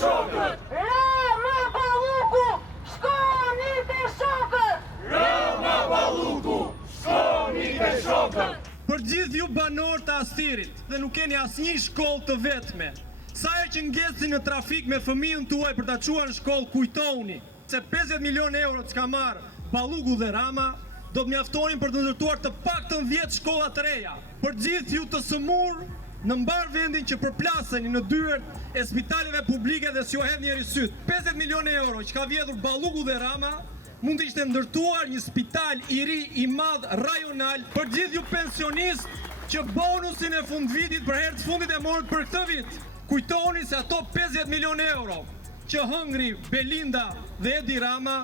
shokët! Rama Balluku, shkoni te shokët! Rama Balluku, shkoni te shokët! Për gjithë ju banor të Astirit dhe nuk keni asnjë shkollë të vetme, sa herë që ngjesni në trafik me fëmijën tuaj për ta çuar në shkollë, kujtoni se 50 milion euro që ka marrë Balluku dhe Rama do të mjaftonin për të ndërtuar të paktën 10 shkolla të reja. Për gjithë ju të sëmurë në mbar vendin që përplaseni në dyert e spitaleve publike dhe s'ju hedh njëri syt, 50 milion euro që ka vjedhur Balluku dhe Rama mund të ishte ndërtuar një spital i ri, i madh, rajonal. Për gjithë ju pensionistë që bonusin e fundvitit për herë të fundit e morët për këtë vit, kujtoni se ato 50 milion euro që hëngri Belinda dhe Edi Rama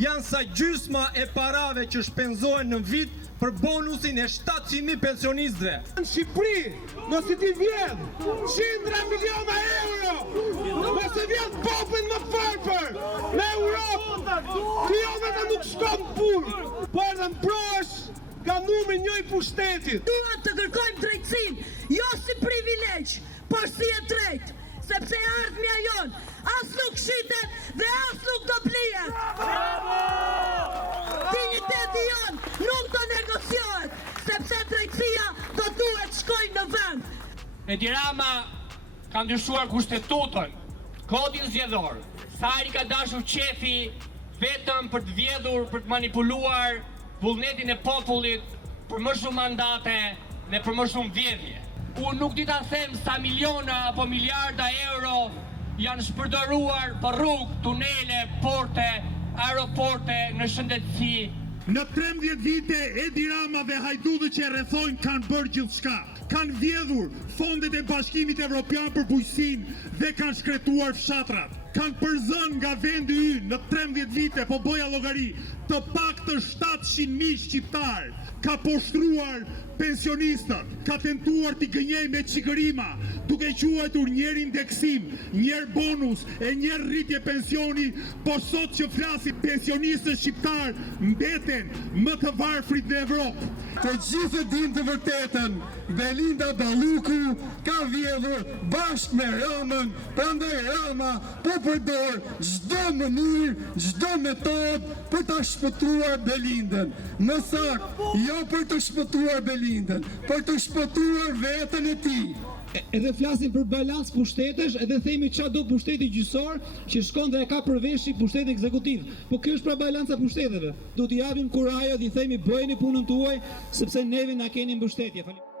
janë sa gjysma e parave që shpenzohen në vit për bonusin e 700.000 pensionistëve. Në Shqipëri, nëse ti vjen 100 miliona euro, nëse vjen popën më farpër në Europë, ti jo vetë nuk shkon punë, por edhe mprohesh nga numri 1 i pushtetit. Duhet të kërkojmë drejtësinë, jo si privilegj, por si e drejtë, sepse ardhmja jonë as nuk shitet dhe as nuk do blihet. Digniteti jonë nuk do negociohet, sepse drejtësia do duhet shkojnë në vend. Edi Rama ka ndryshuar kushtetutën, kodin zgjedhor. Sari ka dashur qefi vetëm për të vjedhur, për të manipuluar vullnetin e popullit për më shumë mandate dhe për më shumë vjedhje. Unë nuk di ta them sa miliona apo miliarda euro janë shpërdoruar për rrugë, tunele, porte, aeroporte, në shëndetësi. Në 13 vite, Edi Rama dhe hajdudët që e rrethojnë kanë bërë gjithçka. Kanë vjedhur fondet e Bashkimit Evropian për bujqësinë dhe kanë shkretuar fshatrat. Kanë përzën nga vendi ynë në 13 vite, po bëja llogari, të paktën 700.000 shqiptar. Ka poshtruar pensionistët, ka tentuar t'i gënjej me çikërima, duke quajtur njerë indeksim, njerë bonus e njerë rritje pensioni, por sot që flasin pensionistët shqiptar mbeten më të varfrit në Evropë. Të gjithë din të vërtetën, Belinda Balluku ka vjedhur bashkë me Ramën, prandaj Rama po përdor çdo mënyrë, çdo metodë për ta shpëtuar Belindën. Më saktë, jo për të shpëtuar Belindën, për të shpëtuar veten e tij. Edhe flasim për balans pushtetesh, edhe themi çfarë do pushteti gjyqësor që shkon dhe e ka përveshi pushteti ekzekutiv. Po kjo është pra balanca pushteteve. Do t'i japim kurajë dhe i themi bëjeni punën tuaj sepse neve na keni mbështetje.